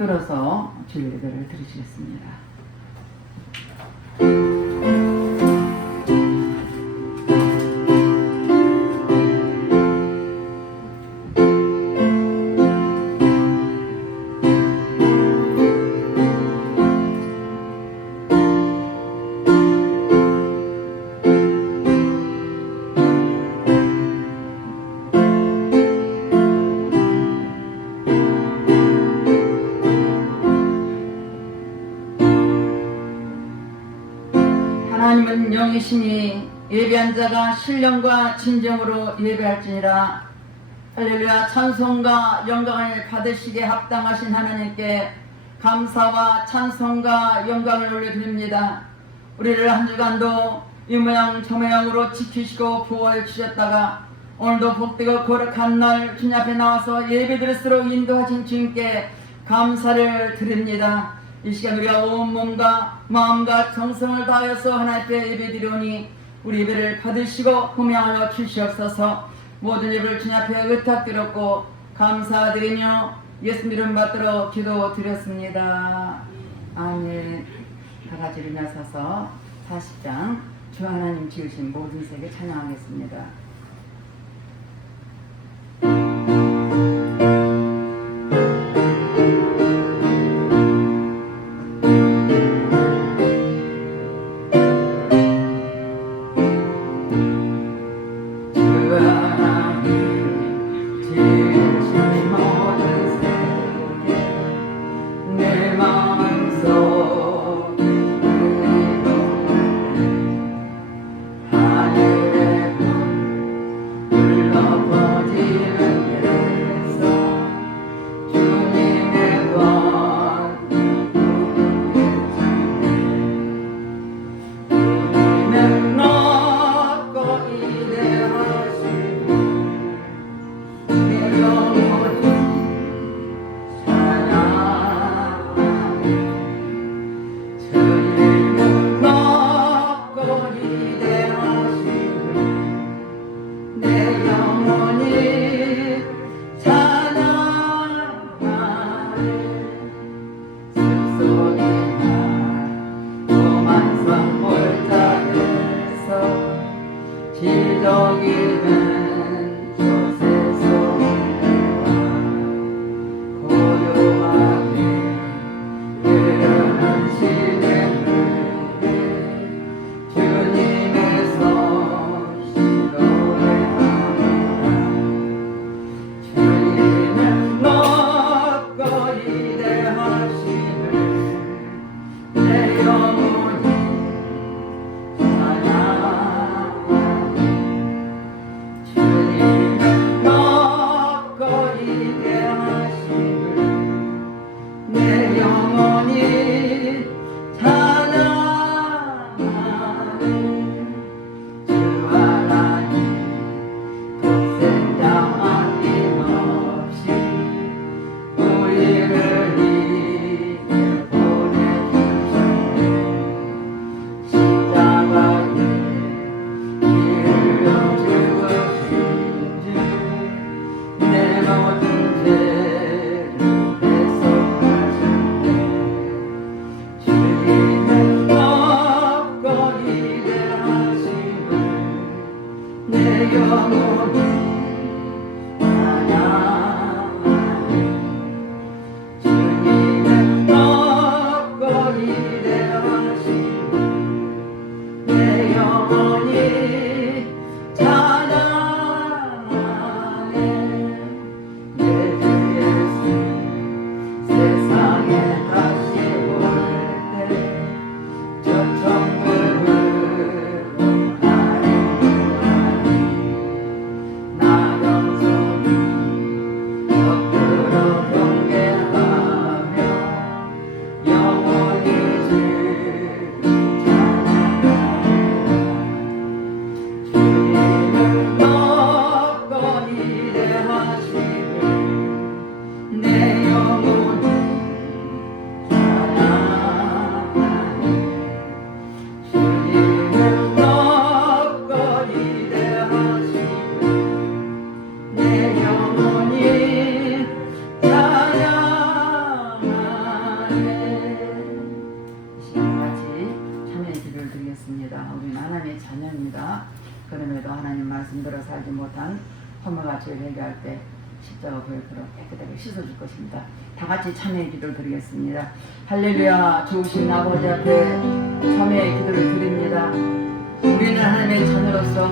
붙들어서 주일 예배를 드리시겠습니다. 하나님은 영이시니 예배한 자가 신령과 진정으로 예배할지니라. 할렐루야. 찬송과 영광을 받으시기에 합당하신 하나님께 감사와 찬송과 영광을 올려드립니다. 우리를 한 주간도 이 모양 저 모양으로 지키시고 보호해 주셨다가 오늘도 복되고 거룩한 날 주님 앞에 나와서 예배드릴수록 인도하신 주님께 감사를 드립니다. 이 시간 우리가 온 몸과 마음과 정성을 다하여서 하나님 앞에 예배드리오니 우리 예배를 받으시고 공양하여 주시옵소서. 모든 예배를 주님 앞에 의탁드렸고 감사드리며 예수님 이름 받들어 기도드렸습니다. 아멘. 다같이 일어나셔서 40장 주 하나님 지으신 모든 세계 찬양하겠습니다. 하늘의 문 말씀대로 살지 못한 허물과 죄를 해결할 때 십자가 보혈로 깨끗하게 씻어줄 것입니다. 다 같이 참회의 기도를 드리겠습니다. 할렐루야. 좋으신 아버지 앞에 참회의 기도를 드립니다. 우리는 하나님의 자녀로서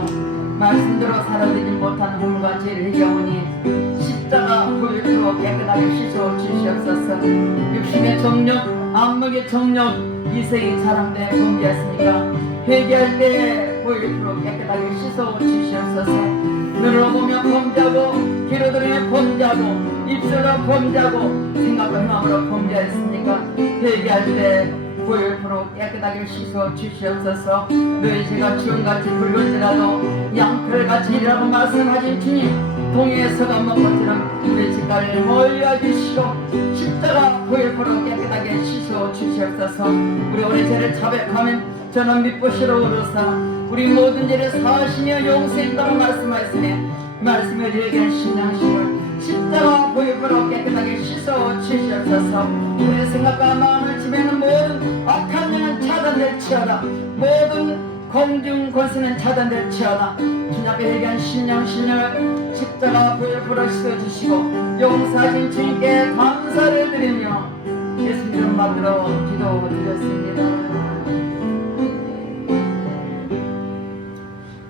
말씀대로 살아들지 못한 허물과 죄를 해결하니 십자가 보혈로 깨끗하게 씻어 주시옵소서. 육신의 정력, 안목의 정력, 이생이 사람된 범죄였으니까 회개할 때 보혈로 깨끗하게 씻어 주시옵소서. 눈으로 보면 범죄하고 귀로 들으면 범죄하고 입술로 범죄하고 생각과 행함으로 범죄했으니까 회개할 때 보혈로 깨끗하게 씻어 주시옵소서. 너희 죄가 주음같이 붉을지라도 양털같이 이라고 말씀하신 주님, 동해에 서가 먹것처럼 우리 죄가를 멀리하 주시고 십자가 보혈로 깨끗하게 씻어 주시옵소서. 우리 오늘 죄를 자백하면 저는 믿보시러 오르사 우리 모든 죄를 사하시며 용서했다고 말씀하시니 말씀에 저에게 신앙심을 십자가 보혈로 깨끗하게 씻어 주시옵소서. 우리 생각과 마음을 지배하는 모든 악한 영은 차단될지어다. 모든 공중 권세는 차단될지어다. 주님 앞에 회개한 신령을 십자가 보혈로 씻어주시고 용서하신 주님께 감사를 드리며 예수 이름 받들어 기도드렸습니다.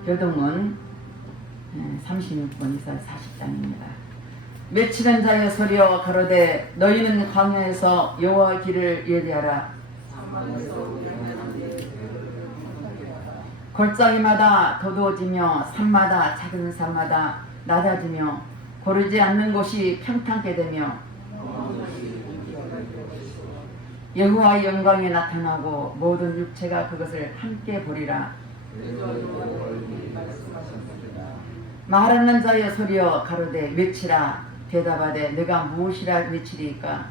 교동문 36번 이사 40장입니다. 맺히는 자의 소리여 가로되 너희는 광야에서 여호와 길을 예비하라. 골짜기마다 도두어지며 산마다 작은 산마다 낮아지며 고르지 않는 곳이 평탄케 되며 여호와의 영광이 나타나고 모든 육체가 그것을 함께 보리라. 말하는 자의 소리여 가로되 외치라. 대답하되 내가 무엇이라 외치리까.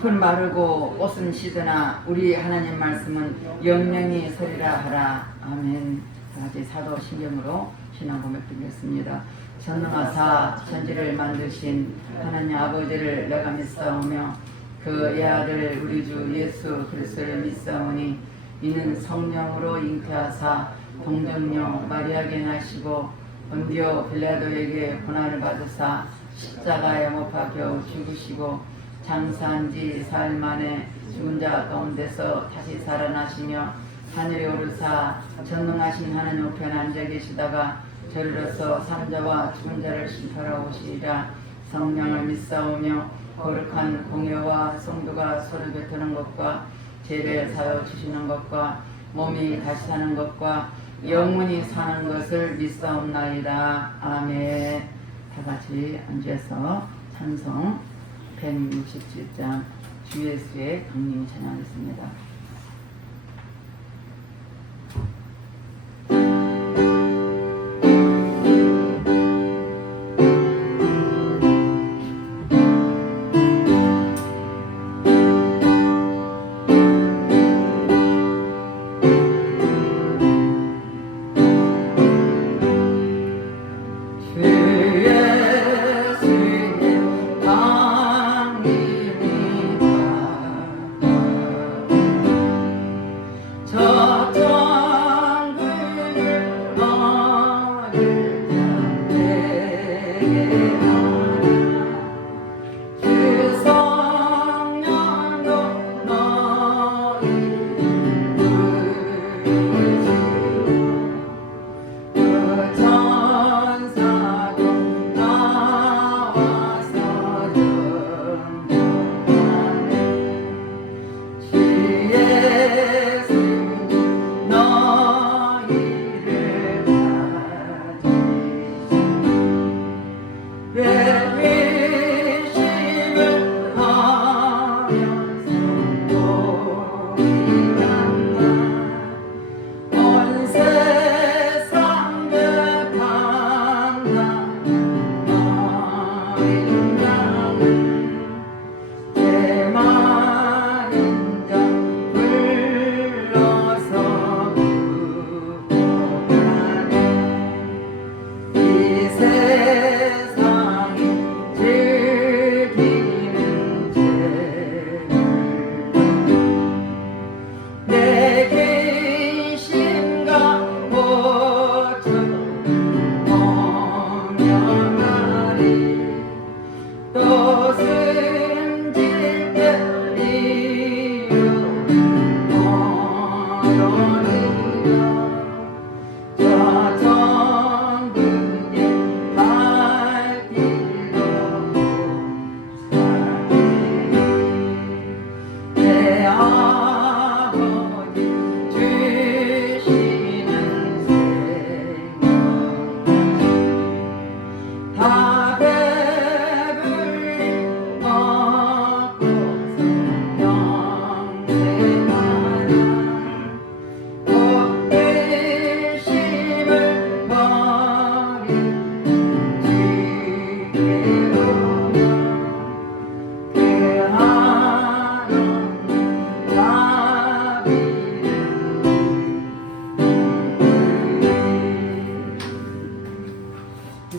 풀 마르고 옷은 시드나 우리 하나님 말씀은 영영이 서리라 하라. 아멘. 다같이 사도신경으로 신앙 고백 드리겠습니다. 전능하사 천지를 만드신 하나님 아버지를 내가 믿사오며 그 애아들 우리 주 예수 그리스도를 믿사오니 이는 성령으로 잉태하사 동정녀 마리아에게 나시고 본디오 빌라도에게 고난을 받으사 십자가에 못 박혀 죽으시고 장사한 지 사흘 만에 죽은 자 가운데서 다시 살아나시며 하늘에 오르사 전능하신 하나님 우편에 앉아 계시다가 저리로서 산자와 죽은 자를 심판하러 오시리라. 성령을 믿사오며 거룩한 공예와 성도가 서로 뱉는 것과 죄를 사여 주시는 것과 몸이 다시 사는 것과 영원히 사는 것을 믿사옵나이다. 아멘. 다같이 앉아서 찬송 167장 주 예수의 강림을 찬양하겠습니다.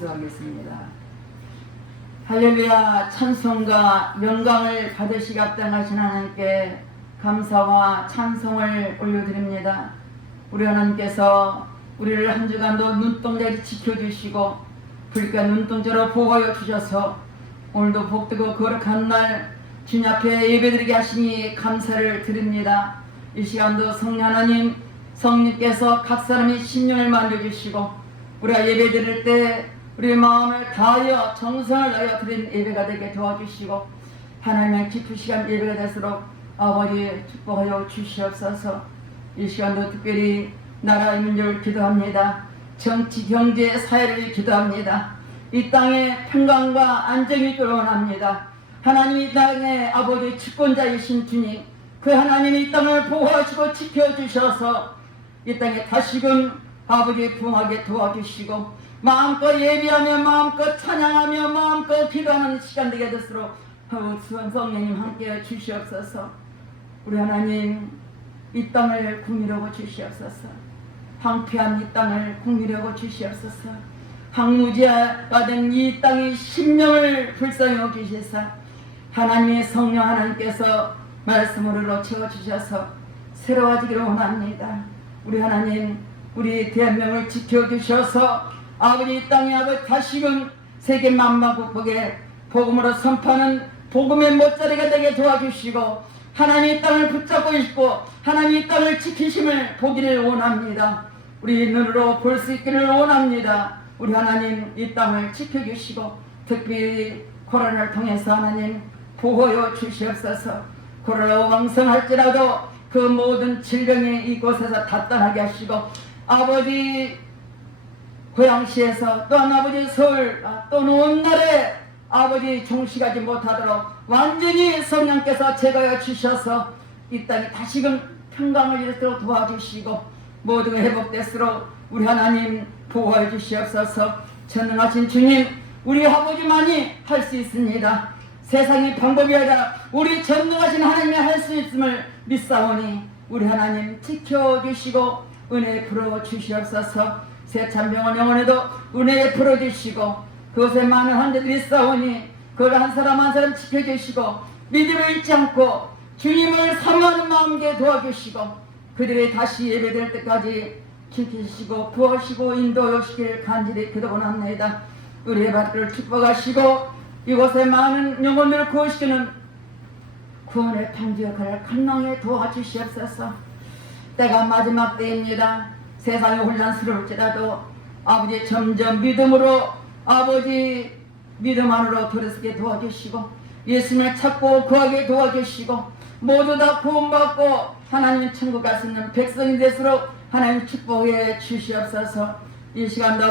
기도하겠습니다. 할렐루야. 찬송과 영광을 받으시기 합당하신 하나님께 감사와 찬송을 올려드립니다. 우리 하나님께서 우리를 한 주간도 눈동자를 지켜주시고 불과 눈동자로 보호하여 주셔서 오늘도 복되고 거룩한 날 주님 앞에 예배드리게 하시니 감사를 드립니다. 이 시간도 성령 하나님, 성령께서 각 사람의 심령을 만져주시고 우리가 예배드릴 때 우리의 마음을 다하여 정성을 다하여 드린 예배가 되게 도와주시고 하나님의 깊은 시간 예배가 될수록 아버지 축복하여 주시옵소서. 이 시간도 특별히 나라의 민족을 기도합니다. 정치, 경제, 사회를 기도합니다. 이 땅에 평강과 안정이 있기를 원합니다. 하나님 이 땅의 아버지 주권자이신 주님, 그 하나님이 이 땅을 보호하시고 지켜주셔서 이 땅에 다시금 아버지 부흥하게 도와주시고 마음껏 예비하며 마음껏 찬양하며 마음껏 기도하는 시간 되게 될수록 성령님 함께해 주시옵소서. 우리 하나님 이 땅을 궁유하고 주시옵소서. 황폐한 이 땅을 궁유하고 주시옵소서. 황무지가 된 이 땅의 심령을 불쌍히 여기시사 하나님의 성령 하나님께서 말씀으로 채워주셔서 새로워지기를 원합니다. 우리 하나님 우리 대한민국을 지켜주셔서 아버지 이 땅에 아버지 다시금 세계 만방국복에 복음으로 선포하는 복음의 못자리가 되게 도와주시고 하나님 이 땅을 붙잡고 있고 하나님 이 땅을 지키심을 보기를 원합니다. 우리 눈으로 볼 수 있기를 원합니다. 우리 하나님 이 땅을 지켜주시고 특별히 코로나를 통해서 하나님 보호해 주시옵소서. 코로나가 왕성할지라도 그 모든 질병이 이곳에서 다 떠나게 하시고 아버지 고양시에서 또한 아버지 서울 또는 온 나라에 아버지 종식하지 못하도록 완전히 성령께서 제거해 주셔서 이 땅이 다시금 평강을 이루도록 도와주시고 모두가 회복될수록 우리 하나님 보호해 주시옵소서. 전능하신 주님 우리 아버지만이 할 수 있습니다. 세상의 방법이 아니라 우리 전능하신 하나님이 할 수 있음을 믿사오니 우리 하나님 지켜주시고 은혜 풀어 주시옵소서. 새참병원 영혼에도 은혜 풀어 주시고 그것에 많은 환자들이 있사오니 그걸 한 사람 한 사람 지켜주시고 믿음을 잃지 않고 주님을 사모하는 마음에 도와주시고 그들이 다시 예배될 때까지 지키시고 구하시고 인도하시길 간절히 기도원합니다. 우리의 밭들을 축복하시고 이곳에 많은 영혼들을 구하시기는 구원의 편지 역할을 감당해 도와주시옵소서. 때가 마지막 때입니다. 세상이 혼란스러울지라도 아버지 점점 믿음으로 아버지 믿음 안으로 들어서게 도와주시고 예수님을 찾고 구하게 도와주시고 모두 다 구원받고 하나님 천국 갈 수 있는 백성이 될수록 하나님 축복해 주시옵소서. 이 시간도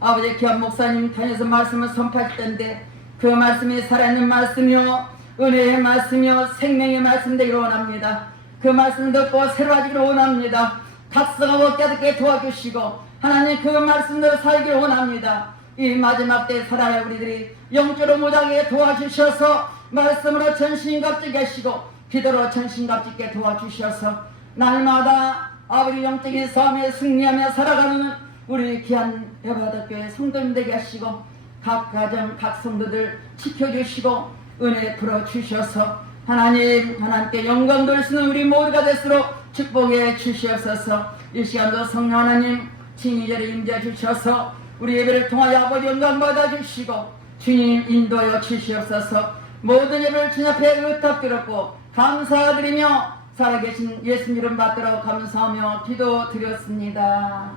아버지 귀한 목사님 편에서 말씀을 선포할 텐데 그 말씀이 살아있는 말씀이요 은혜의 말씀이요 생명의 말씀 되기를 원합니다. 그 말씀 듣고 새로워지기를 원합니다. 각성하고 깨닫게 도와주시고 하나님 그 말씀대로 살기를 원합니다. 이 마지막 때 살아야 우리들이 영적으로 무장하게 도와주셔서 말씀으로 전신갑지게 하시고 기도로 전신갑지게 도와주셔서 날마다 아버지 영적인 싸움에 승리하며 살아가는 우리 귀한 여바다교회 성도님 되게 하시고 각 가정 각 성도들 지켜주시고 은혜 풀어주셔서 하나님께 영광 돌리시는 우리 모두가 될수록 축복해 주시옵소서. 이 시간도 성령 하나님 진리자를 임재해 주셔서 우리 예배를 통하여 아버지 영광 받아주시고 주님 인도하여 주시옵소서. 모든 예배를 주님 앞에 의탁드렸고 감사드리며 살아계신 예수님 이름 받들어 감사하며 기도드렸습니다.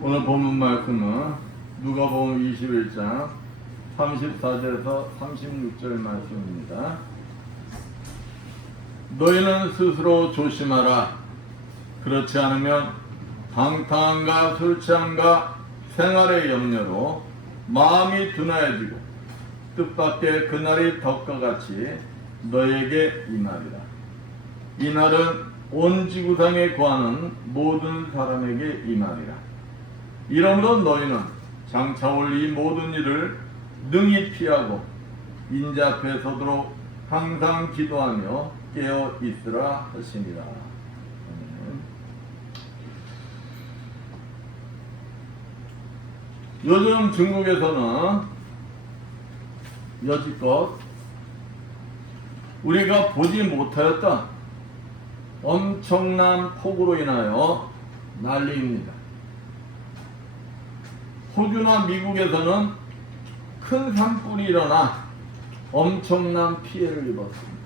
오늘 본문 말씀은 누가복음 21장 34절에서 36절 말씀입니다. 너희는 스스로 조심하라. 그렇지 않으면 방탕함과 술취함과 생활의 염려로 마음이 둔하여지고 뜻밖의 그날이 덕과 같이 너에게 임하리라. 이 날은 온 지구상에 거하는 모든 사람에게 임하리라. 이러므로 너희는 장차 올 이 모든 일을 능히 피하고 인자 앞에 서도록 항상 기도하며 깨어 있으라 하시니라. 요즘 중국에서는 여지껏 우리가 보지 못하였던 엄청난 폭우로 인하여 난리입니다. 호주나 미국에서는 큰 산불이 일어나 엄청난 피해를 입었습니다.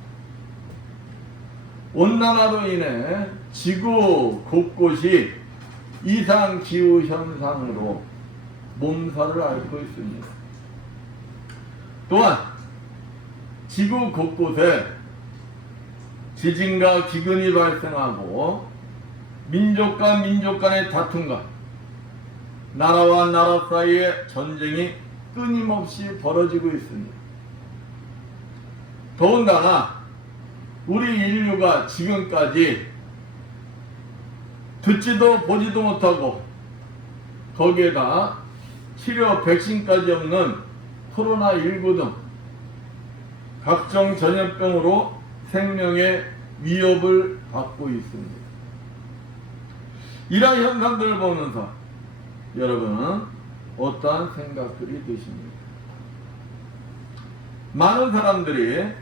온난화로 인해 지구 곳곳이 이상기후 현상으로 몸살을 앓고 있습니다. 또한 지구 곳곳에 지진과 기근이 발생하고 민족과 민족 간의 다툼과 나라와 나라 사이의 전쟁이 끊임없이 벌어지고 있습니다. 더군다나 우리 인류가 지금까지 듣지도 보지도 못하고 거기에다 치료 백신까지 없는 코로나19 등 각종 전염병으로 생명의 위협을 받고 있습니다. 이러한 현상들을 보면서 여러분은 어떠한 생각들이 드십니까? 많은 사람들이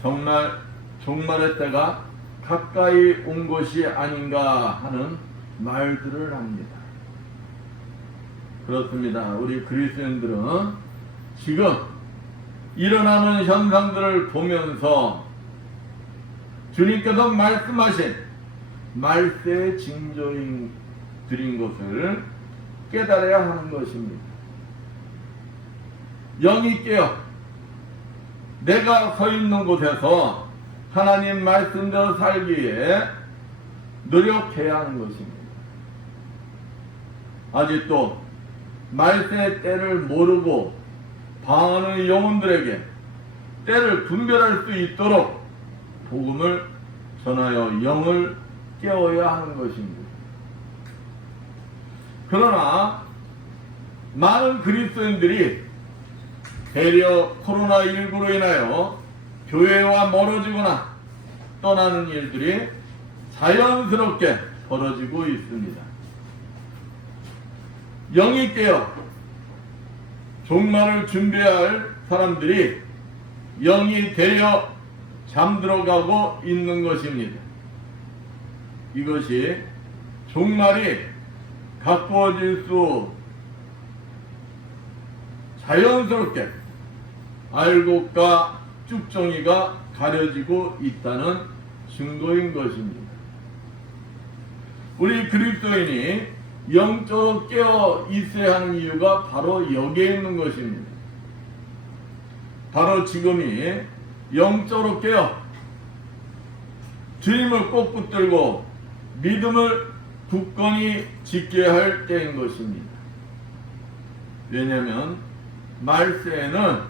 정말 종말의 때가 가까이 온 것이 아닌가 하는 말들을 합니다. 그렇습니다. 우리 그리스도인들은 지금 일어나는 현상들을 보면서 주님께서 말씀하신 말세의 징조인 드린 것을 깨달아야 하는 것입니다. 영이 깨어 내가 서 있는 곳에서 하나님 말씀대로 살기에 노력해야 하는 것입니다. 아직도 말세의 때를 모르고 방황하는 영혼들에게 때를 분별할 수 있도록 복음을 전하여 영을 깨워야 하는 것입니다. 그러나 많은 그리스도인들이 대려 코로나19로 인하여 교회와 멀어지거나 떠나는 일들이 자연스럽게 벌어지고 있습니다. 영이 깨어 종말을 준비할 사람들이 영이 되어 잠들어가고 있는 것입니다. 이것이 종말이 가까워질 수 자연스럽게 알곡과 쭉정이가 가려지고 있다는 증거인 것입니다. 우리 그리스도인이 영적으로 깨어 있어야 하는 이유가 바로 여기에 있는 것입니다. 바로 지금이 영적으로 깨어 주님을 꼭 붙들고 믿음을 굳건히 지켜야 할 때인 것입니다. 왜냐하면 말세에는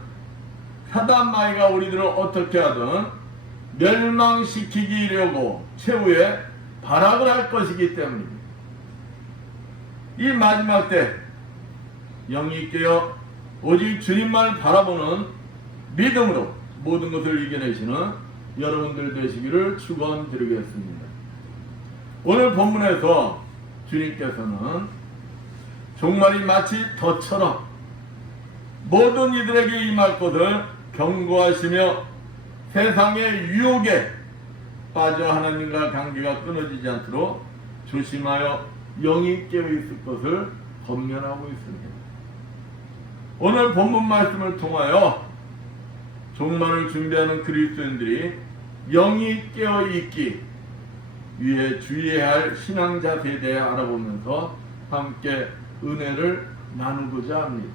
사단 마귀가 우리들을 어떻게 하든 멸망시키려고 최후의 발악을 할 것이기 때문입니다. 이 마지막 때 영이 깨어 오직 주님만 바라보는 믿음으로 모든 것을 이겨내시는 여러분들 되시기를 축원드리겠습니다. 오늘 본문에서 주님께서는 종말이 마치 덫처럼 모든 이들에게 임할 것을 경고하시며 세상의 유혹에 빠져 하나님과 관계가 끊어지지 않도록 조심하여 영이 깨어있을 것을 권면하고 있습니다. 오늘 본문 말씀을 통하여 종말을 준비하는 그리스도인들이 영이 깨어있기 위해 주의해야 할 신앙 자세에 대해 알아보면서 함께 은혜를 나누고자 합니다.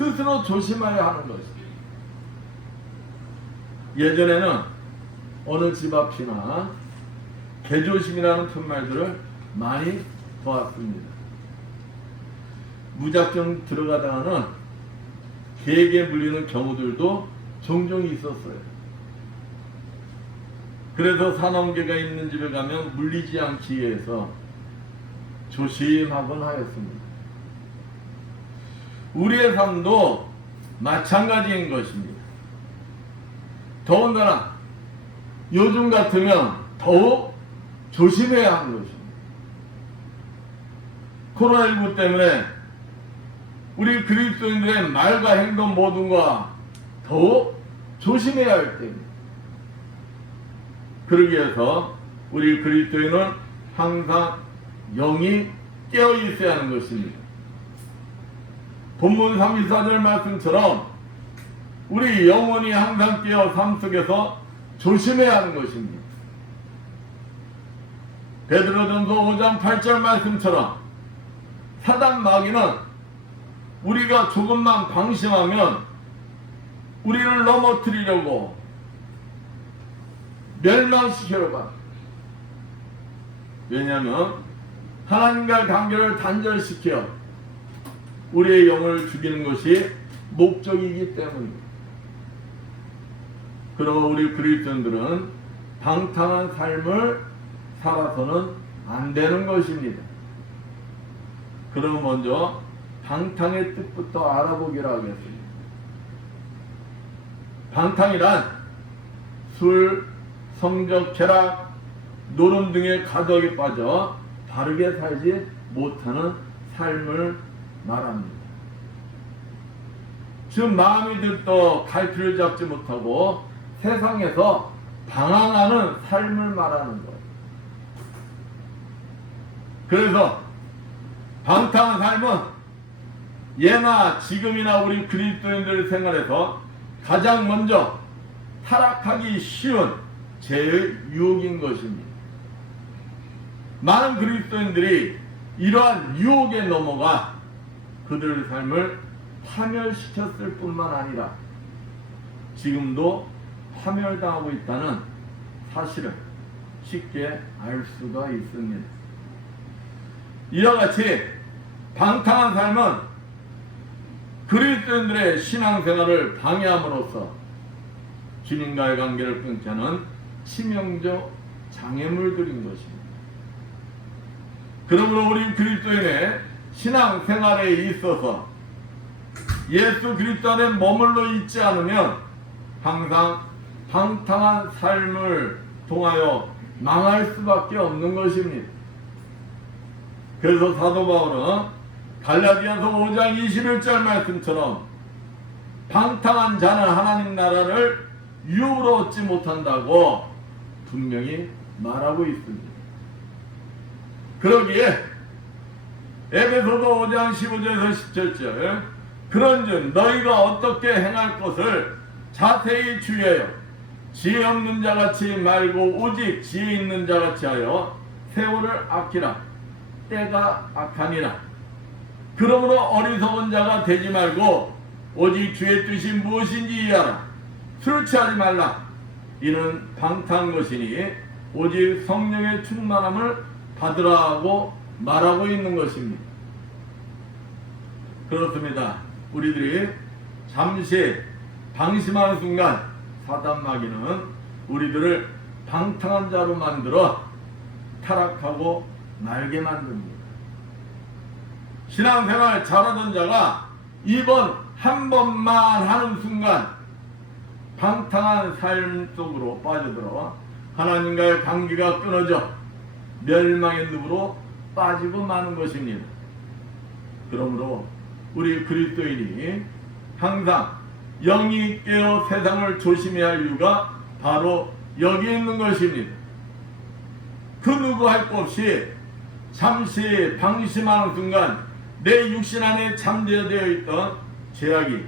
스스로 조심하여 하는 것입니다. 예전에는 어느 집 앞이나 개조심이라는 푯말들을 많이 보았습니다. 무작정 들어가다가는 개에게 물리는 경우들도 종종 있었어요. 그래서 산엄개가 있는 집에 가면 물리지 않기 위해서 조심하곤 하였습니다. 우리의 삶도 마찬가지인 것입니다. 더군다나 요즘 같으면 더욱 조심해야 하는 것입니다. 코로나19 때문에 우리 그리스도인들의 말과 행동 모든가 더욱 조심해야 할 때입니다. 그러기 위해서 우리 그리스도인은 항상 영이 깨어 있어야 하는 것입니다. 본문 34절 말씀처럼 우리 영혼이 항상 깨어 삶 속에서 조심해야 하는 것입니다. 베드로전서 5장 8절 말씀처럼 사단 마귀는 우리가 조금만 방심하면 우리를 넘어뜨리려고 멸망시키려고 합니다. 왜냐하면 하나님과의 관계를 단절시켜 우리의 영을 죽이는 것이 목적이기 때문입니다. 그러고 우리 그리스도인들은 방탕한 삶을 살아서는 안 되는 것입니다. 그럼 먼저 방탕의 뜻부터 알아보기로 하겠습니다. 방탕이란 술, 성적, 쾌락, 노름 등의 가덕에 빠져 바르게 살지 못하는 삶을 말합니다. 즉 마음이 들떠 갈피를 잡지 못하고 세상에서 방황하는 삶을 말하는 것. 그래서 방탕한 삶은 예나 지금이나 우리 그리스도인들 생활에서 가장 먼저 타락하기 쉬운 죄의 유혹인 것입니다. 많은 그리스도인들이 이러한 유혹에 넘어가 그들의 삶을 파멸시켰을 뿐만 아니라 지금도 파멸당하고 있다는 사실을 쉽게 알 수가 있습니다. 이와 같이 방탕한 삶은 그리스도인들의 신앙생활을 방해함으로써 주님과의 관계를 끊게 하는 치명적 장애물들인 것입니다. 그러므로 우리 그리스도인의 신앙생활에 있어서 예수 그리스도 안에 머물러 있지 않으면 항상 방탕한 삶을 통하여 망할 수밖에 없는 것입니다. 그래서 사도 바울은 갈라디아서 5장 21절 말씀처럼 방탕한 자는 하나님 나라를 유업으로 얻지 못한다고 분명히 말하고 있습니다. 그러기에 에베소서 5장 15절에서 17절 그런즉 너희가 어떻게 행할 것을 자세히 주의하여 지혜 없는 자같이 말고 오직 지혜 있는 자같이 하여 세월을 아끼라. 때가 악하니라. 그러므로 어리석은 자가 되지 말고 오직 주의 뜻이 무엇인지 이해하라. 술 취하지 말라. 이는 방탕한 것이니 오직 성령의 충만함을 받으라 하고 말하고 있는 것입니다. 그렇습니다. 우리들이 잠시 방심하는 순간 사단 마귀는 우리들을 방탕한 자로 만들어 타락하고 말게 만듭니다. 신앙생활 잘하던 자가 이번 한 번만 하는 순간 방탕한 삶 속으로 빠져들어 하나님과의 관계가 끊어져 멸망의 늪으로 빠지고 마는 것입니다. 그러므로 우리 그리스도인이 항상 영이 깨어 세상을 조심해야 할 이유가 바로 여기 있는 것입니다. 그 누구 할 것 없이 잠시 방심하는 순간 내 육신 안에 잠재되어 있던 죄악이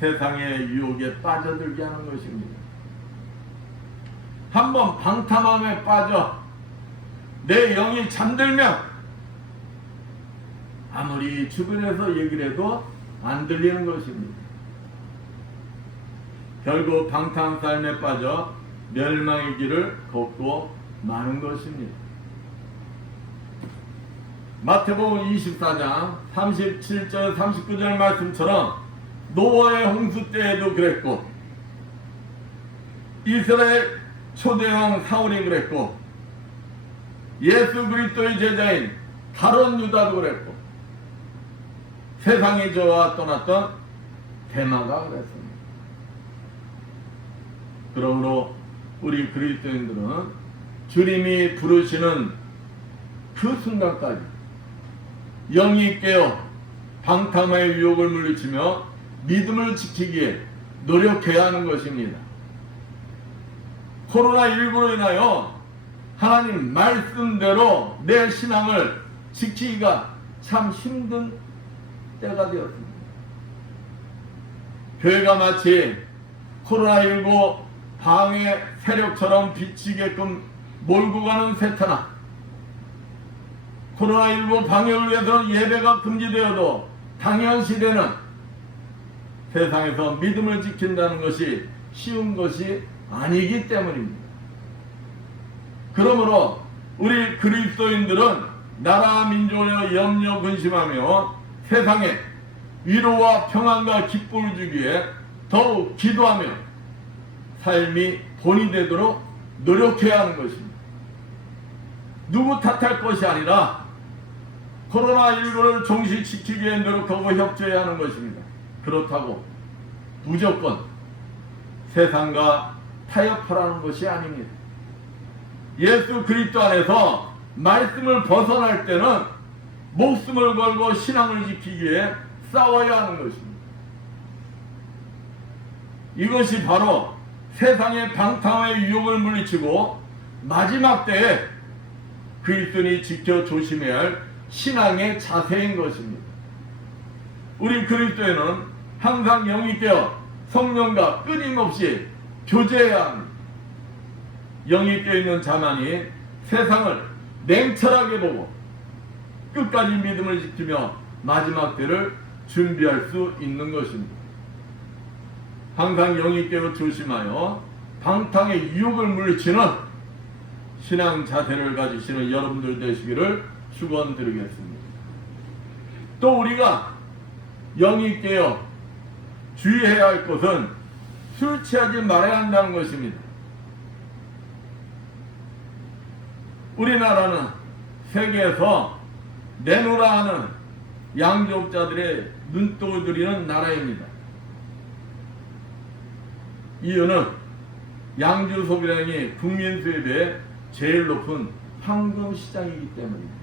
세상의 유혹에 빠져들게 하는 것입니다. 한번 방탕함에 빠져 내 영이 잠들면 아무리 주변에서 얘기를 해도 안 들리는 것입니다. 결국 방탕삶에 빠져 멸망의 길을 걷고 마는 것입니다. 마태복음 24장 37절 39절 말씀처럼 노아의 홍수 때에도 그랬고, 이스라엘 초대왕 사울이 그랬고, 예수 그리스도의 제자인 가룟 유다도 그랬고, 세상의 저와 떠났던 대마가 그랬습니다. 그러므로 우리 그리스도인들은 주님이 부르시는 그 순간까지 영이 깨어 방탕의 유혹을 물리치며 믿음을 지키기에 노력해야 하는 것입니다. 코로나19로 인하여 하나님 말씀대로 내 신앙을 지키기가 참 힘든 때가 되었습니다. 교회가 마치 코로나19 방해 세력처럼 비치게끔 몰고 가는 세타나, 코로나19 방역을 위해서 예배가 금지되어도 당연시되는 세상에서 믿음을 지킨다는 것이 쉬운 것이 아니기 때문입니다. 그러므로 우리 그리스도인들은 나라 민족을 염려 근심하며 세상에 위로와 평안과 기쁨을 주기 위해 더욱 기도하며 삶이 본이 되도록 노력해야 하는 것입니다. 누구 탓할 것이 아니라 코로나19를 종식시키기 위해 노력하고 협조해야 하는 것입니다. 그렇다고 무조건 세상과 타협하라는 것이 아닙니다. 예수 그리스도 안에서 말씀을 벗어날 때는 목숨을 걸고 신앙을 지키기 위해 싸워야 하는 것입니다. 이것이 바로 세상의 방탕의 유혹을 물리치고 마지막 때에 그리스도인이 지켜 조심해야 할 신앙의 자세인 것입니다. 우리 그리스도인은 항상 영이 깨어 성령과 끊임없이 교제해야 합니다. 영이 깨어있는 자만이 세상을 냉철하게 보고 끝까지 믿음을 지키며 마지막 때를 준비할 수 있는 것입니다. 항상 영이 깨어 조심하여 방탕의 유혹을 물리치는 신앙 자세를 가지시는 여러분들 되시기를 축원드리겠습니다. 또 우리가 영이 깨어 주의해야 할 것은 술 취하지 말아야 한다는 것입니다. 우리나라는 세계에서 내노라 하는 양조업자들의 눈독을 들이는 나라입니다. 이유는 양주 소비량이 국민 수입에 제일 높은 황금 시장이기 때문입니다.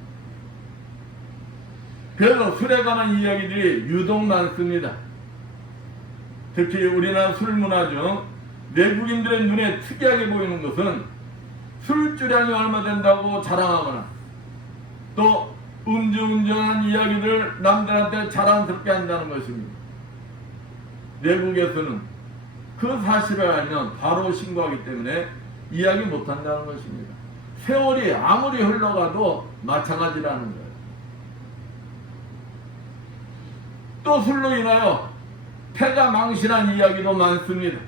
그래서 술에 관한 이야기들이 유독 많습니다. 특히 우리나라 술 문화 중 외국인들의 눈에 특이하게 보이는 것은 술주량이 얼마 된다고 자랑하거나 또 음주운전한 이야기를 남들한테 자랑스럽게 한다는 것입니다. 외국에서는 그 사실을 알면 바로 신고하기 때문에 이야기 못한다는 것입니다. 세월이 아무리 흘러가도 마찬가지라는 거예요. 또 술로 인하여 패가 망신한 이야기도 많습니다.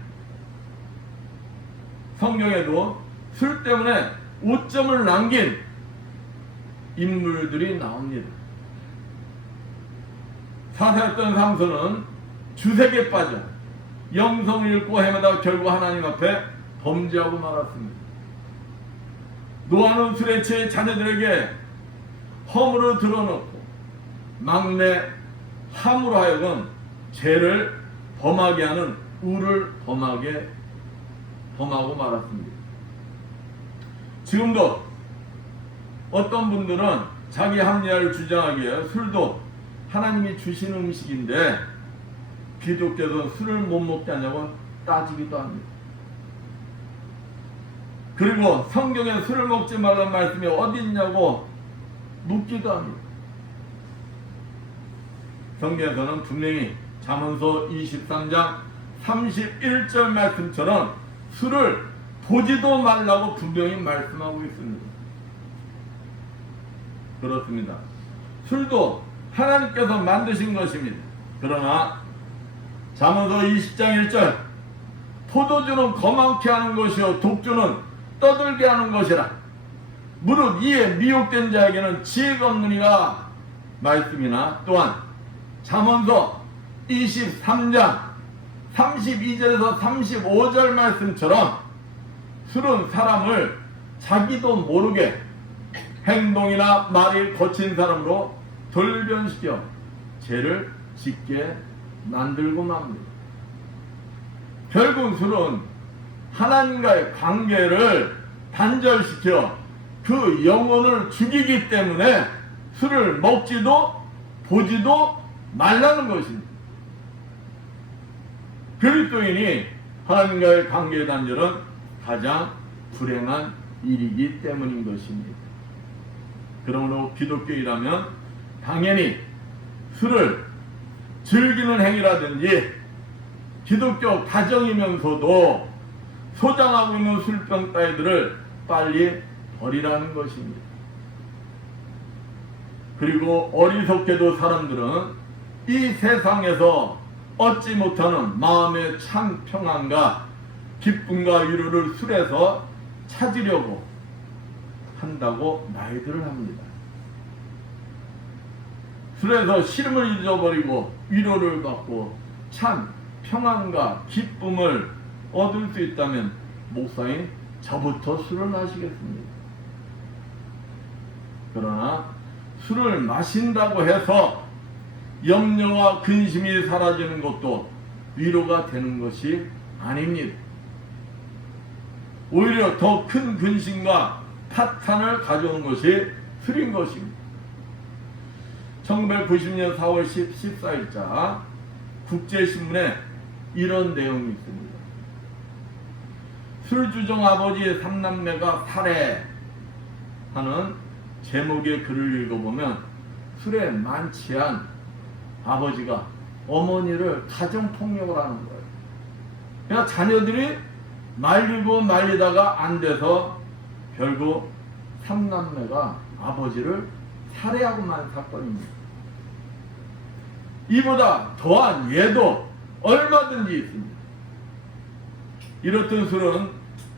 성경에도 술 때문에 오점을 남긴 인물들이 나옵니다. 사사였던 삼손은 주색에 빠져 영성을 잃고 헤매다 결국 하나님 앞에 범죄하고 말았습니다. 노아는 술에 취해 자녀들에게 허물을 드러놓고 막내 함으로 하여금 죄를 범하게 하는 우를 범하고 말았습니다. 지금도 어떤 분들은 자기 합리화를 주장하기에 술도 하나님이 주신 음식인데 기독교도 술을 못 먹게 하냐고 따지기도 합니다. 그리고 성경에 술을 먹지 말라는 말씀이 어디 있냐고 묻기도 합니다. 성경에서는 분명히 잠언서 23장 31절 말씀처럼 술을 보지도 말라고 분명히 말씀하고 있습니다. 그렇습니다. 술도 하나님께서 만드신 것입니다. 그러나 잠언서 20장 1절 포도주는 거만케 하는 것이요 독주는 떠들게 하는 것이라. 무릇 이에 미혹된 자에게는 지혜가 없느니라 말씀이나, 또한 잠언서 23장 32절에서 35절 말씀처럼 술은 사람을 자기도 모르게 행동이나 말이 거친 사람으로 돌변시켜 죄를 짓게 만들고 맙니다. 결국 술은 하나님과의 관계를 단절시켜 그 영혼을 죽이기 때문에 술을 먹지도 보지도 말라는 것입니다. 그리스도인이 하나님과의 관계 단절은 가장 불행한 일이기 때문인 것입니다. 그러므로 기독교인이라면 당연히 술을 즐기는 행위라든지 기독교 가정이면서도 소장하고 있는 술병 따위들을 빨리 버리라는 것입니다. 그리고 어리석게도 사람들은 이 세상에서 얻지 못하는 마음의 참 평안과 기쁨과 위로를 술에서 찾으려고 한다고 말들을 합니다. 술에서 시름을 잊어버리고 위로를 받고 참 평안과 기쁨을 얻을 수 있다면 목사님, 저부터 술을 마시겠습니다. 그러나 술을 마신다고 해서 염려와 근심이 사라지는 것도 위로가 되는 것이 아닙니다. 오히려 더 큰 근심과 파탄을 가져온 것이 술인 것입니다. 1990년 4월 14일자 국제신문에 이런 내용이 있습니다. 술주정 아버지의 3남매가 살해하는 제목의 글을 읽어보면 술에 만취한 아버지가 어머니를 가정폭력을 하는 거예요. 그냥 자녀들이 말리고 말리다가 안 돼서 결국 3남매가 아버지를 살해하고 만 사건입니다. 이보다 더한 예도 얼마든지 있습니다. 이렇듯 술은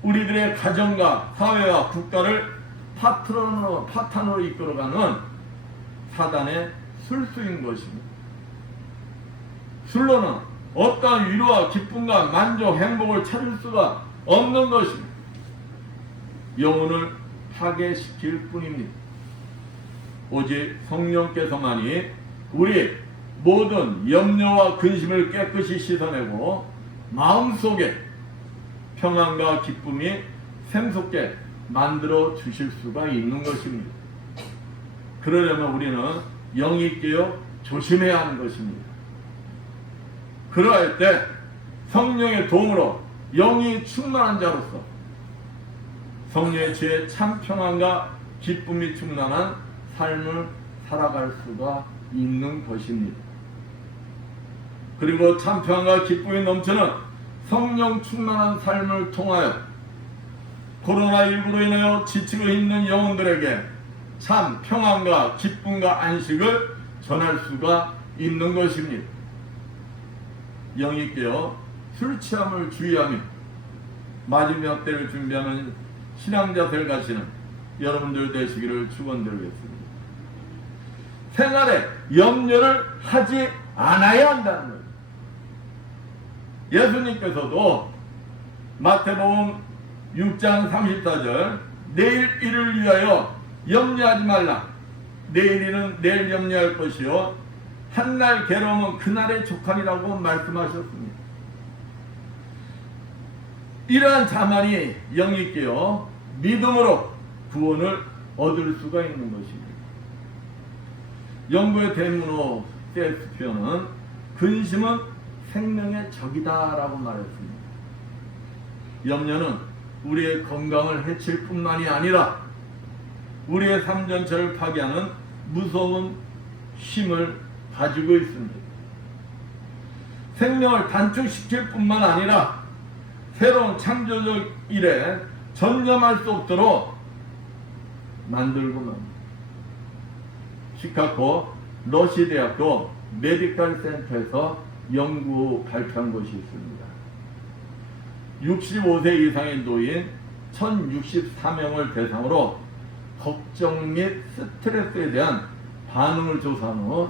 우리들의 가정과 사회와 국가를 파탄으로 이끌어가는 사단의 술수인 것입니다. 술로는 어떠한 위로와 기쁨과 만족, 행복을 찾을 수가 없는 것입니다. 영혼을 파괴시킬 뿐입니다. 오직 성령께서만이 우리 모든 염려와 근심을 깨끗이 씻어내고 마음속에 평안과 기쁨이 샘솟게 만들어 주실 수가 있는 것입니다. 그러려면 우리는 영이 깨어 조심해야 하는 것입니다. 그러할 때 성령의 도움으로 영이 충만한 자로서 성령의 지혜에 참 평안과 기쁨이 충만한 삶을 살아갈 수가 있는 것입니다. 그리고 참 평안과 기쁨이 넘치는 성령 충만한 삶을 통하여 코로나19로 인하여 지치고 있는 영혼들에게 참 평안과 기쁨과 안식을 전할 수가 있는 것입니다. 영이 깨어 술 취함을 주의하며 마지막 때를 준비하는 신앙자들 가시는 여러분들 되시기를 축원드리겠습니다. 생활에 염려를 하지 않아야 한다는 거예요. 예수님께서도 마태복음 6장 34절 내일 일을 위하여 염려하지 말라. 내일 일은 내일 염려할 것이요 한날 괴로움은 그날의 족하니라고 말씀하셨습니다. 이러한 자만이 영이 깨어 믿음으로 구원을 얻을 수가 있는 것입니다. 영국의 대문호 셰익스피어는 근심은 생명의 적이다 라고 말했습니다. 염려는 우리의 건강을 해칠 뿐만이 아니라 우리의 삶 전체를 파괴하는 무서운 힘을 가지고 있습니다. 생명을 단축시킬 뿐만 아니라 새로운 창조적 일에 전념할 수 없도록 만들고 맙니다. 시카고 러시대학교 메디컬 센터에서 연구 발표한 것이 있습니다. 65세 이상의 노인 1064명을 대상으로 걱정 및 스트레스에 대한 반응을 조사한 후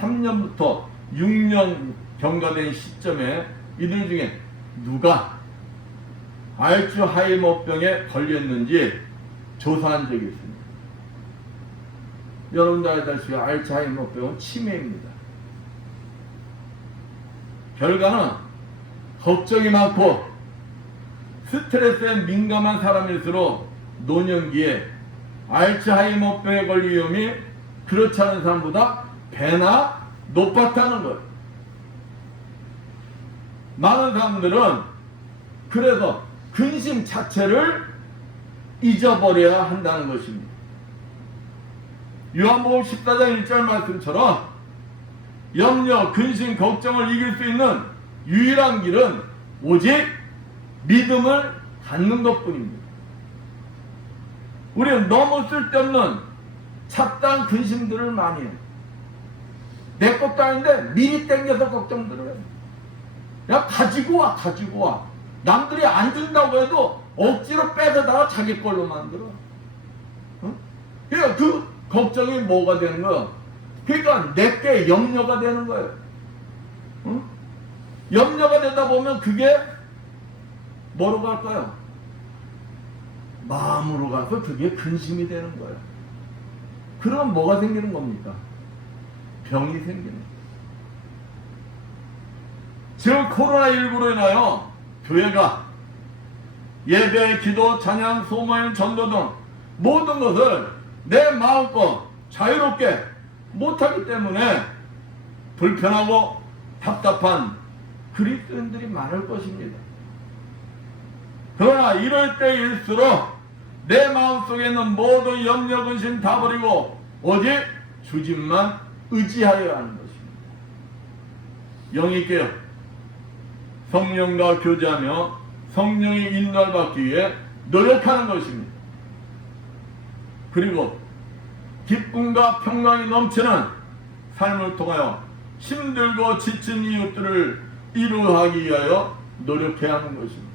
3년부터 6년 경과된 시점에 이들 중에 누가 알츠하이머병에 걸렸는지 조사한 적이 있습니다. 여러분도 알다시피 알츠하이머병은 치매입니다. 결과는 걱정이 많고 스트레스에 민감한 사람일수록 노년기에 알츠하이머병에 걸릴 위험이 그렇지 않은 사람보다 배나 높았다는 거예요. 많은 사람들은 그래서 근심 자체를 잊어버려야 한다는 것입니다. 요한복음 14장 1절 말씀처럼 염려, 근심, 걱정을 이길 수 있는 유일한 길은 오직 믿음을 갖는 것뿐입니다. 우리는 너무 쓸데없는 잡다한 근심들을 많이 해요. 내 것도 아닌데 미리 땡겨서 걱정들을 해요. 야, 가지고 와. 남들이 안 준다고 해도 억지로 뺏어다가 자기 걸로 만들어. 그러니까 그 걱정이 뭐가 되는 거야? 그러니까 내게 염려가 되는 거예요. 염려가 되다 보면 그게 뭐로 갈까요? 마음으로 가서 그게 근심이 되는 거예요. 그러면 뭐가 생기는 겁니까? 병이 생기는 거예요. 지금 코로나19로 인하여 교회가 예배, 기도, 찬양, 소모임, 전도 등 모든 것을 내 마음껏 자유롭게 못하기 때문에 불편하고 답답한 그리스도인들이 많을 것입니다. 그러나 이럴 때일수록 내 마음속에 있는 모든 염려, 근심 다 버리고 오직 주님만 의지하여야 하는 것입니다. 영이 깨어 성령과 교제하며 성령의 인도를 받기 위해 노력하는 것입니다. 그리고 기쁨과 평강이 넘치는 삶을 통하여 힘들고 지친 이웃들을 이루하기 위하여 노력해야 하는 것입니다.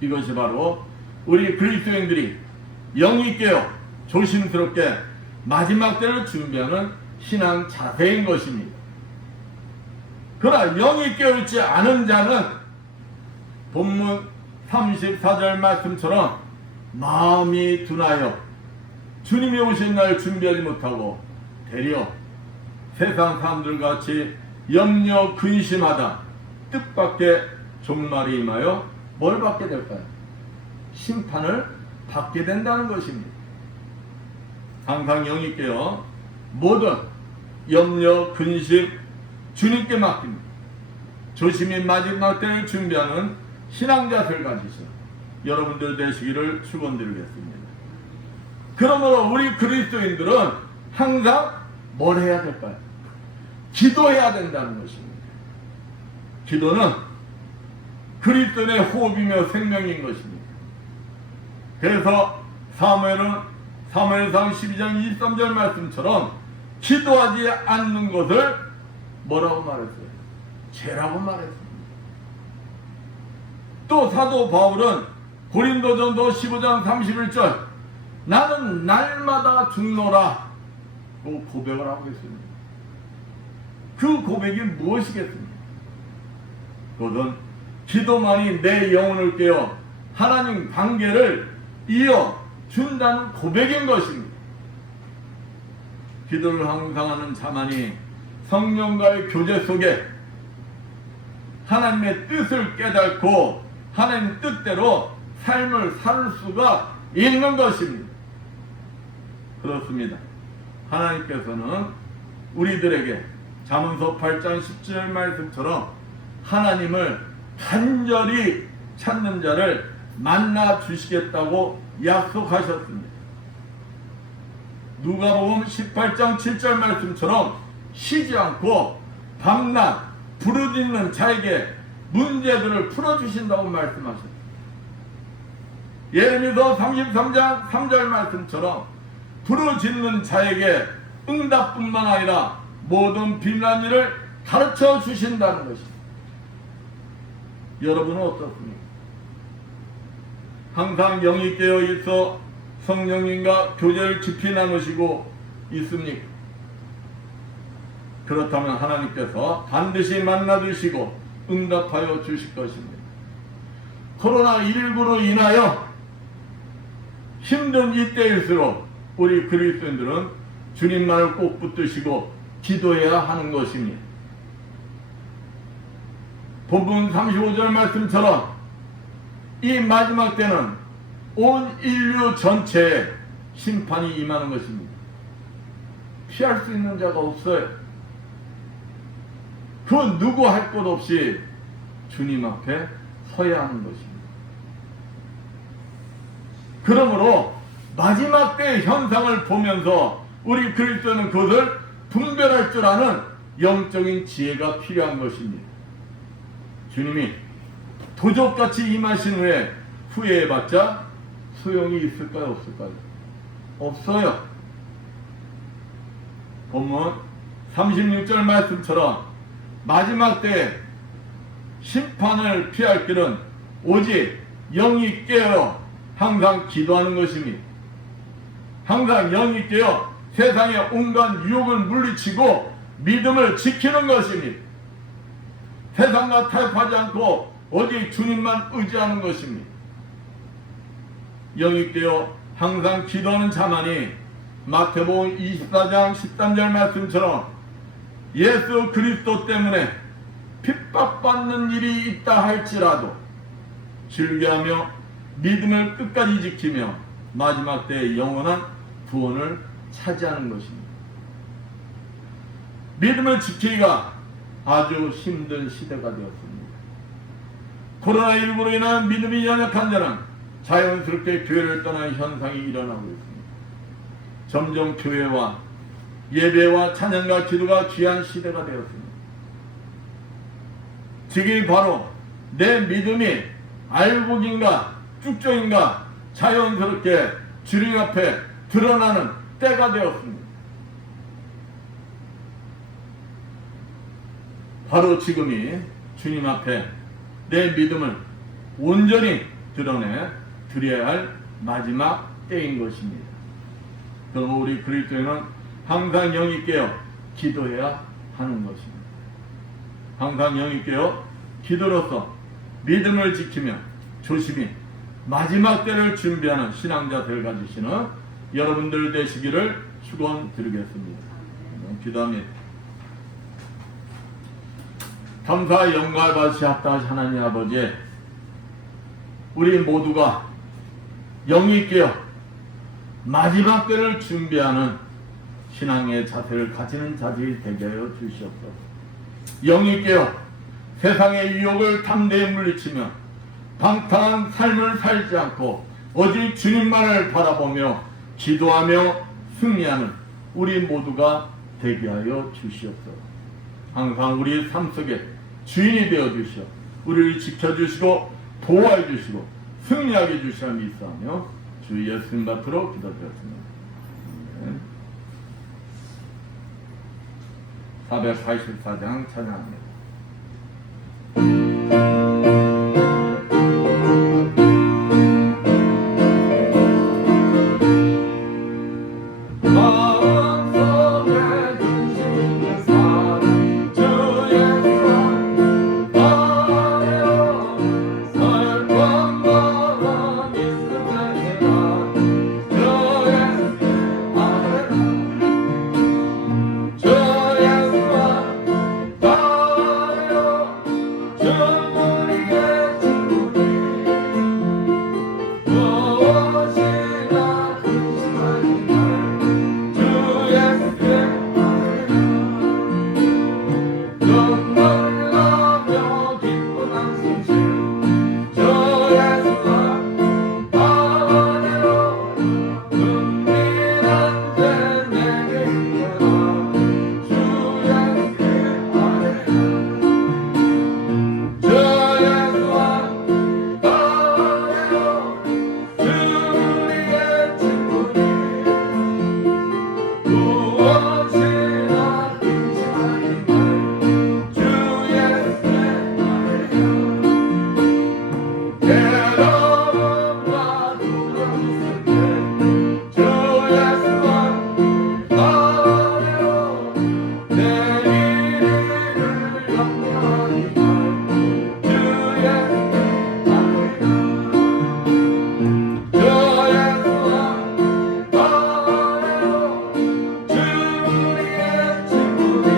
이것이 바로 우리 그리스도인들이 영이 깨어 조심스럽게 마지막 때를 준비하는 신앙 자세인 것입니다. 그러나 영이 깨어있지 않은 자는 본문 34절 말씀처럼 마음이 둔하여 주님이 오신 날 준비하지 못하고 되려 세상 사람들같이 염려 근심하다 뜻밖의 종말이 임하여 뭘 받게 될까요? 심판을 받게 된다는 것입니다. 항상 영이 깨어 모든 염려 근심 주님께 맡깁니다. 조심히 마지막 때를 준비하는 신앙자들 가지셔 여러분들 되시기를 축원드리겠습니다. 그러므로 우리 그리스도인들은 항상 뭘 해야 될까요? 기도해야 된다는 것입니다. 기도는 그리스도의 호흡이며 생명인 것입니다. 그래서 사무엘상 12장 23절 말씀처럼 기도하지 않는 것을 뭐라고 말했어요? 죄라고 말했습니다. 또 사도 바울은 고린도전서 15장 31절 나는 날마다 죽노라 고 고백을 하고 있습니다. 그 고백이 무엇이겠습니까? 그것은 기도만이 내 영혼을 깨어 하나님 관계를 이어준다는 고백인 것입니다. 기도를 항상 하는 자만이 성령과의 교제 속에 하나님의 뜻을 깨닫고 하나님 뜻대로 삶을 살 수가 있는 것입니다. 그렇습니다. 하나님께서는 우리들에게 잠언서 8장 10절 말씀처럼 하나님을 간절히 찾는 자를 만나 주시겠다고 약속하셨습니다. 누가복음 18장 7절 말씀처럼 쉬지 않고 밤낮 부르짖는 자에게 문제들을 풀어주신다고 말씀하셨습니다. 예레미야서 33장 3절 말씀처럼 부르짖는 자에게 응답뿐만 아니라 모든 빛난 일을 가르쳐 주신다는 것입니다. 여러분은 어떻습니까? 항상 영이 깨어 있어 성령님과 교제를 깊이 나누시고 있습니까? 그렇다면 하나님께서 반드시 만나 주시고 응답하여 주실 것입니다. 코로나19로 인하여 힘든 이때일수록 우리 그리스도인들은 주님만을 꼭 붙드시고 기도해야 하는 것입니다. 본문 35절 말씀처럼 이 마지막 때는 온 인류 전체에 심판이 임하는 것입니다. 피할 수 있는 자가 없어요. 그 누구 할 것 없이 주님 앞에 서야 하는 것입니다. 그러므로 마지막 때의 현상을 보면서 우리 그리스도는 그것을 분별할 줄 아는 영적인 지혜가 필요한 것입니다. 주님이 도적같이 임하신 후에 후회해봤자 소용이 있을까요? 없을까요? 없어요. 본문 36절 말씀처럼 마지막 때에 심판을 피할 길은 오직 영이 깨어 항상 기도하는 것입니다. 항상 영이 깨어 세상의 온갖 유혹을 물리치고 믿음을 지키는 것입니다. 세상과 타협하지 않고 오직 주님만 의지하는 것입니다. 영이 깨어 항상 기도하는 자만이 마태복음 24장 13절 말씀처럼 예수 그리스도 때문에 핍박받는 일이 있다 할지라도 즐겨하며 믿음을 끝까지 지키며 마지막 때의 영원한 구원을 차지하는 것입니다. 믿음을 지키기가 아주 힘든 시대가 되었습니다. 코로나19로 인한 믿음이 연약한 자는 자연스럽게 교회를 떠나는 현상이 일어나고 있습니다. 점점 교회와 예배와 찬양과 기도가 귀한 시대가 되었습니다. 지금이 바로 내 믿음이 알곡인가 쭉정인가 자연스럽게 주님 앞에 드러나는 때가 되었습니다. 바로 지금이 주님 앞에 내 믿음을 온전히 드러내 드려야 할 마지막 때인 것입니다. 그리고 우리 그리스도인은 항상 영이 깨어 기도해야 하는 것입니다. 항상 영이 깨어 기도로서 믿음을 지키며 조심히 마지막 때를 준비하는 신앙자들 가지시는 여러분들 되시기를 축원드리겠습니다. 기도합니다. 감사와 영광을 받으시옵소서. 하나님 아버지, 우리 모두가 영이 깨어 마지막 때를 준비하는 신앙의 자세를 가지는 자들이 되게 하여 주시옵소서. 영이 깨어 세상의 유혹을 담대히 물리치며 방탕한 삶을 살지 않고 오직 주님만을 바라보며 기도하며 승리하는 우리 모두가 되게 하여 주시옵소서. 항상 우리 삶 속에 주인이 되어 주시어 우리를 지켜주시고 보호해 주시고 승리하게 주시라 믿사하며 주 예수님 앞으로 기도드렸습니다. 484장 찬양합니다. 괴로움과 두려움 속에 주 예수와 나래로 내 이름을 영원히 주 예수께 주 예수와 나래로 주 우리의 친구니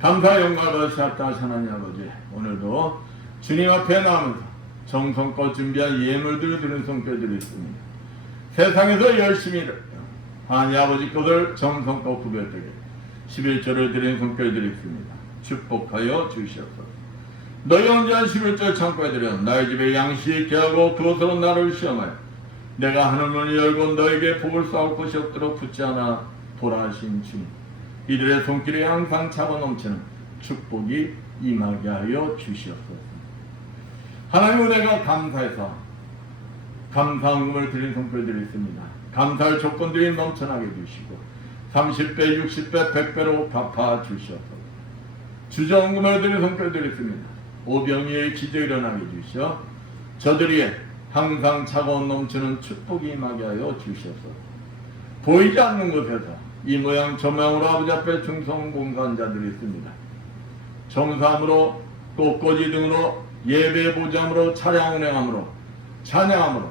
감사 영광을 받으셨다 하나님 아버지, 오늘도 주님 앞에 나오면서 정성껏 준비한 예물들을 드린 손길드리겠습니다. 세상에서 열심히 하나님 아버지 것을 정성껏 구별되게 11조를 드린 손길드리겠습니다. 축복하여 주시옵소서. 너희 언제한 11조 창고에 들여 나의 집에 양식 있게 하고 그것으로 나를 시험하여 내가 하늘문을 열고 너에게 복을 쌓을 것이 없도록 붙지 않아 돌아하신 주님, 이들의 손길에 항상 차고 넘치는 축복이 임하게 하여 주시옵소서. 하나님 은혜가 감사해서 감사헌금을 드린 손길 드리겠습니다. 감사할 조건들이 넘쳐나게 주시고 30배, 60배, 100배로 갚아 주시옵소서. 주저헌금을 드린 손길 드리겠습니다. 오병이의 기적 일어나게 주시어 저들이 항상 차가운 넘치는 축복이 임하게 하여 주시옵소서. 보이지 않는 곳에서 이 모양 저 모양으로 아버지 앞에 충성 봉사한 자들이 있습니다. 정삼으로 꽃꽂이 등으로 예배 보장으로 차량 운행함으로 찬양함으로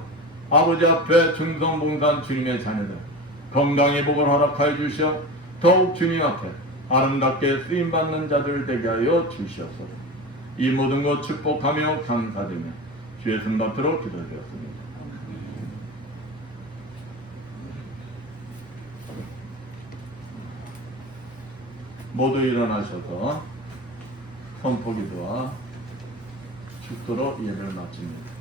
아버지 앞에 충성 봉사한 주님의 자녀들 건강의 복을 허락하여 주시어 더욱 주님 앞에 아름답게 쓰임받는 자들 되게 하여 주시옵소서. 이 모든 것 축복하며 감사드리며 주의 손 받도록 기도드렸습니다. 모두 일어나셔서 선포기도와 축도로 예배를 마칩니다.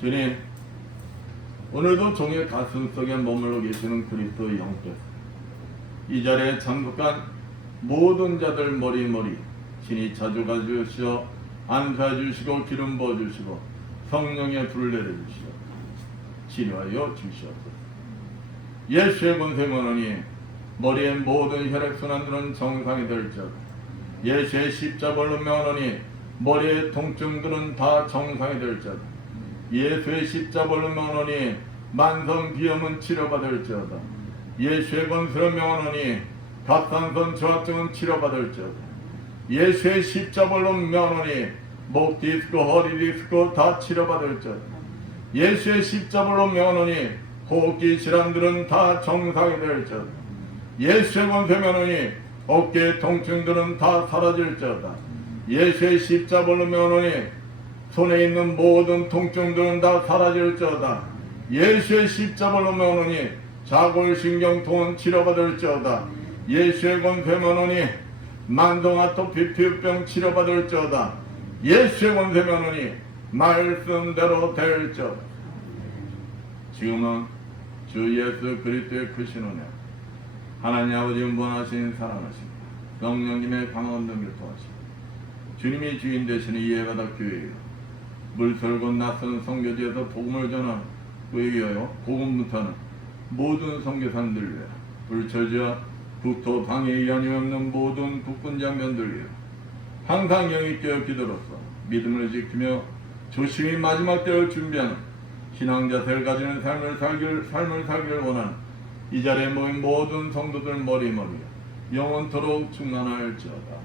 주님, 오늘도 종의 가슴 속에 머물러 계시는 그리스도의 영께서 이 자리에 참석한 모든 자들 머리 신이 자주 가주시어 안수해주시고 기름 부어주시고 성령의 불을 내려주시어 치료하여 주시옵소서. 예수의 권세원하니 머리의 모든 혈액순환들은 정상이 될지어다. 예수의 십자가를 명하노니 머리의 통증들은 다 정상이 될지어다. 예수의 십자벌로 명하노니 만성 비염은 치료받을지어다. 예수의 권세로 명하노니 갑상선 저하증은 치료받을지어다. 예수의 십자벌로 명하노니 목 디스크, 허리 디스크 다 치료받을지어다. 예수의 십자벌로 명하노니 호흡기 질환들은 다 정상이 될지어다. 예수의 권세 명하노니 어깨 통증들은 다 사라질지어다. 예수의 십자벌로 명하노니 손에 있는 모든 통증들은 다 사라질지어다. 예수의 십자벌로 명하노니 자골신경통은 치료받을지어다. 예수의 권세 명하노니 만성 아토피 피부병 치료받을지어다. 예수의 권세 명하노니 말씀대로 될지어다. 지금은 주 예수 그리스도의 크신 은혜, 하나님 아버지 원하신 사랑하십니다. 성령님의 강한 능력을 통하십니다. 주님이 주인 되시는 이 예배다 교회요, 물설고 낯선 선교지에서 복음을 전하는 그에게 하여 복음부터는 모든 선교사님들 위해 불처지와 국토 방해에 연이 없는 모든 국군 장병들 위해 항상 영이 깨어 기도로서 믿음을 지키며 조심히 마지막 때를 준비하는 신앙자세를 가지는 삶을 살기를 원하는 이 자리에 모인 모든 성도들 머리에 영원토록 충만할지어다.